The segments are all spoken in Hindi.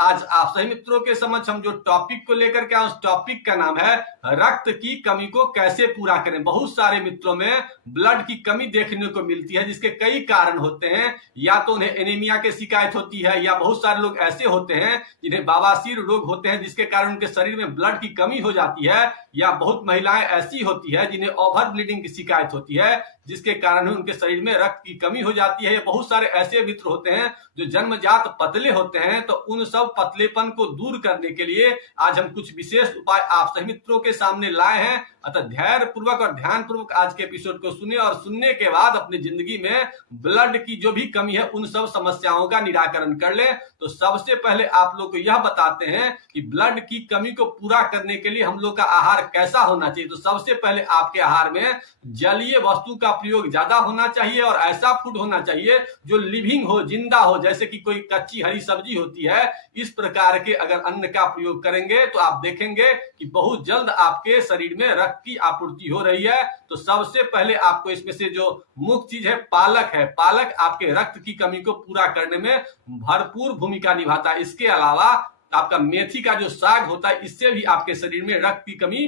आज आप सही मित्रों के समक्ष हम जो टॉपिक को लेकर के उस टॉपिक का नाम है रक्त की कमी को कैसे पूरा करें। बहुत सारे मित्रों में ब्लड की कमी देखने को मिलती है जिसके कई कारण होते हैं। या तो उन्हें एनीमिया की शिकायत होती है, या बहुत सारे लोग ऐसे होते हैं जिन्हें बवासीर रोग होते हैं जिसके कारण उनके शरीर में ब्लड की कमी हो जाती है, या बहुत महिलाएं ऐसी होती है जिन्हें ओवर ब्लीडिंग की शिकायत होती है जिसके कारण उनके शरीर में रक्त की कमी हो जाती है। बहुत सारे ऐसे मित्र होते हैं जो जन्मजात पतले होते हैं, तो उन सब पतलेपन को दूर करने के लिए आज हम कुछ विशेष उपाय आप सभी मित्रों के सामने लाए हैं। अतः धैर्य पूर्वक और ध्यान पूर्वक आज के एपिसोड को सुने और सुनने के बाद अपनी जिंदगी में ब्लड की जो भी कमी है उन सब समस्याओं का निराकरण कर ले। तो सबसे पहले आप लोग को यह बताते हैं कि ब्लड की कमी को पूरा करने के लिए हम लोग का आहार कैसा होना चाहिए। तो सबसे पहले आपके आहार में जलीय वस्तु का प्रयोग ज्यादा होना चाहिए और ऐसा फूड होना चाहिए जो लिविंग हो, जिंदा हो, जैसे कि कोई कच्ची हरी सब्जी होती है। इस प्रकार के अगर अन्न का प्रयोग करेंगे तो आप देखेंगे कि बहुत जल्द आपके शरीर में रक्त की आपूर्ति हो रही है। तो सबसे पहले आपको इसमें से जो मुख्य चीज है पालक है। पालक आपके रक्त की कमी को पूरा करने में भरपूर भूमिका निभाता है। इसके अलावा आपका मेथी का जो साग होता है इससे भी आपके शरीर में रक्त की कमी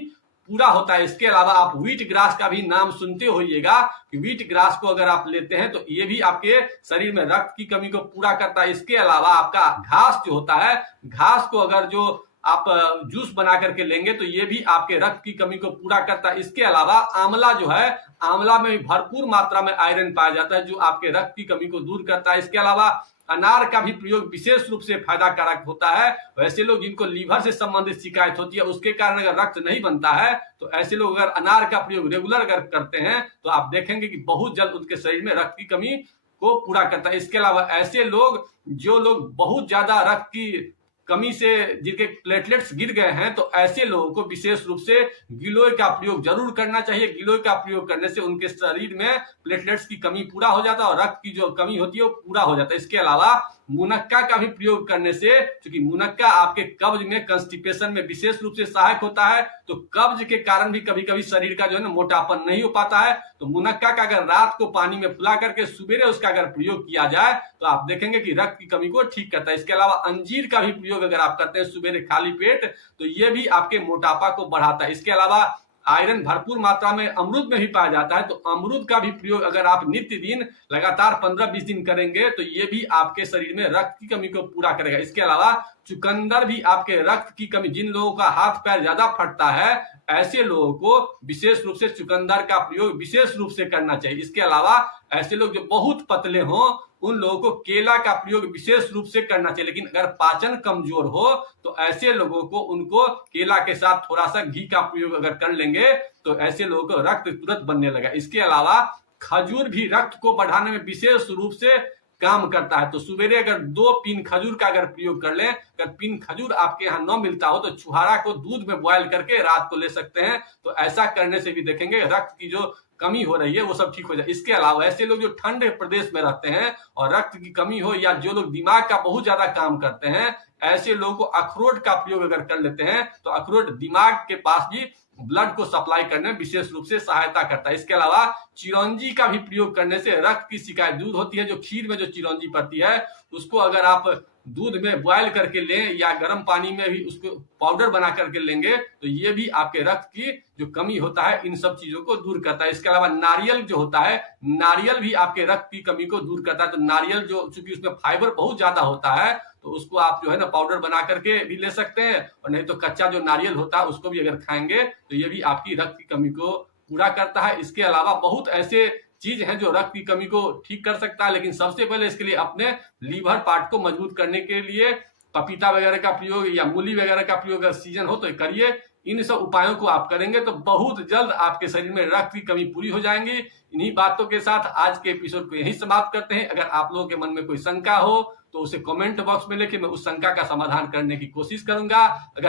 पूरा होता है। इसके अलावा आप व्हीट ग्रास का भी नाम सुनते होइएगा कि व्हीट ग्रास को अगर आप लेते हैं तो ये भी आपके शरीर में रक्त की कमी को पूरा करता है। इसके अलावा आपका घास जो होता है, घास को अगर जो आप जूस बना करके लेंगे तो ये भी आपके रक्त की कमी को पूरा करता है। इसके अलावा आंवला जो है, आंवला में भी भरपूर मात्रा में आयरन पाया जाता है जो आपके रक्त की कमी को दूर करता है। इसके अलावा अनार का भी प्रयोग विशेष रूप से फायदा कारक होता है। वैसे लोग जिनको लीवर से संबंधित शिकायत होती है उसके कारण अगर रक्त नहीं बनता है तो ऐसे लोग अगर अनार का प्रयोग रेगुलर अगर करते हैं तो आप देखेंगे कि बहुत जल्द उनके शरीर में रक्त की कमी को पूरा करता है। इसके अलावा ऐसे लोग जो लोग बहुत ज्यादा रक्त की कमी से जिनके प्लेटलेट्स गिर गए हैं तो ऐसे लोगों को विशेष रूप से गिलोय का प्रयोग जरूर करना चाहिए। गिलोय का प्रयोग करने से उनके शरीर में प्लेटलेट्स की कमी पूरा हो जाता है और रक्त की जो कमी होती है वो पूरा हो जाता है। इसके अलावा मुनक्का का भी प्रयोग करने से, क्योंकि मुनक्का आपके कब्ज में कंस्टिपेशन में विशेष रूप से सहायक होता है, तो कब्ज के कारण भी कभी कभी शरीर का जो है ना मोटापन नहीं हो पाता है। तो मुनक्का का अगर रात को पानी में फुला करके सुबह उसका अगर प्रयोग किया जाए तो आप देखेंगे कि रक्त की कमी को ठीक करता है। इसके अलावा अंजीर का भी प्रयोग अगर आप करते हैं सुबह खाली पेट तो ये भी आपके मोटापा को बढ़ाता है। इसके अलावा आयरन भरपूर मात्रा में अमरूद में भी पाया जाता है, तो अमरूद का भी प्रयोग अगर आप नित्य दिन लगातार 15-20 दिन करेंगे तो ये भी आपके शरीर में रक्त की कमी को पूरा करेगा। इसके अलावा चुकंदर भी आपके रक्त की कमी, जिन लोगों का हाथ पैर ज्यादा फटता है ऐसे लोगों को विशेष रूप से चुकंदर का प्रयोग विशेष रूप से करना चाहिए। इसके अलावा ऐसे लोग जो बहुत पतले हों उन लोगों को केला का प्रयोग विशेष रूप से करना चाहिए। लेकिन अगर पाचन कमजोर हो तो ऐसे लोगों को उनको केला के साथ थोड़ा सा घी का प्रयोग अगर कर लेंगे तो ऐसे लोगों को रक्त तुरंत बनने लगा। इसके अलावा खजूर भी रक्त को बढ़ाने में विशेष रूप से काम करता है। तो सवेरे अगर 2 पीन खजूर का अगर प्रयोग कर लें, अगर पीन खजूर आपके यहाँ न मिलता हो तो छुहारा को दूध में बॉयल करके रात को ले सकते हैं। तो ऐसा करने से भी देखेंगे रक्त की जो कमी हो रही है वो सब ठीक हो जाए। इसके अलावा ऐसे लोग जो ठंडे प्रदेश में रहते हैं और रक्त की कमी हो, या जो लोग दिमाग का बहुत ज्यादा काम करते हैं, ऐसे लोगों को अखरोट का प्रयोग अगर कर लेते हैं तो अखरोट दिमाग के पास भी ब्लड को सप्लाई करने में विशेष रूप से सहायता करता है। इसके अलावा चिरौंजी का भी प्रयोग करने से रक्त की शिकायत दूर होती है। जो खीर में जो चिरौंजी पड़ती है उसको अगर आप दूध में बॉयल करके लें या गर्म पानी में भी उसको पाउडर बना करके लेंगे तो ये भी आपके रक्त की जो कमी होता है इन सब चीजों को दूर करता है। इसके अलावा नारियल जो होता है, नारियल भी आपके रक्त की कमी को दूर करता है। तो नारियल जो चूंकि उसमें फाइबर बहुत ज्यादा होता है तो उसको आप जो है ना पाउडर बना करके भी ले सकते हैं, और नहीं तो कच्चा जो नारियल होता है उसको भी अगर खाएंगे तो ये भी आपकी रक्त की कमी को पूरा करता है। इसके अलावा बहुत ऐसे चीज है जो रक्त की कमी को ठीक कर सकता है, लेकिन सबसे पहले इसके लिए अपने लीवर पार्ट को मजबूत करने के लिए पपीता वगैरह का प्रयोग या मूली वगैरह का प्रयोग अगर सीजन हो तो करिए। इन सब उपायों को आप करेंगे तो बहुत जल्द आपके शरीर में रक्त की कमी पूरी हो जाएंगी। इन्हीं बातों के साथ आज के एपिसोड को यहीं समाप्त करते हैं। अगर आप लोगों के मन में कोई शंका हो तो उसे कमेंट बॉक्स में लेके मैं उस शंका का समाधान करने की कोशिश करूंगा। अगर